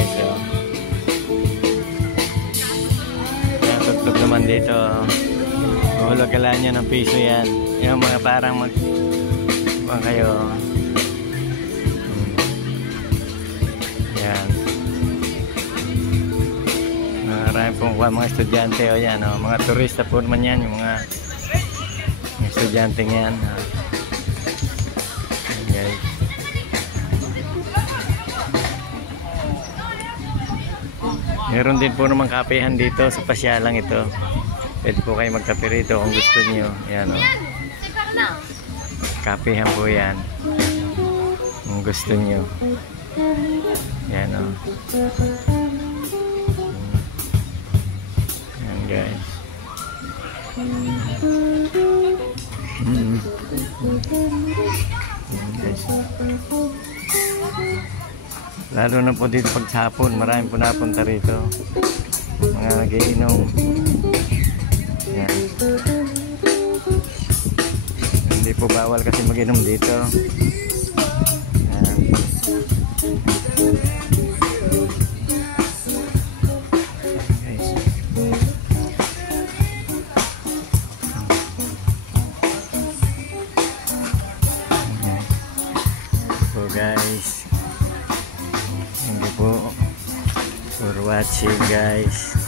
guys. Oh. Yan, tugtog naman dito. Hulog ka lang nyo ng piso yan. Yung mga parang kayo. Yan. Marami pong mga estudyante. O yan, oh. Mga turista po naman yan. Yung mga estudyante yan. Oh. Yan, guys. Meron din po naman kapehan dito sa pasyalang ito. Pwede po kayo magkape rito kung gusto niyo. Yan o. Kapehan po yan. Kung gusto niyo. Yan o. Yan guys. Yan guys. Lalo na po dito pag hapon, marami po napunta rito. Mga nagiinom. Yan. Hindi po bawal kasi mag-inom dito. Yan. Guys. So guys, thank you po for watching guys.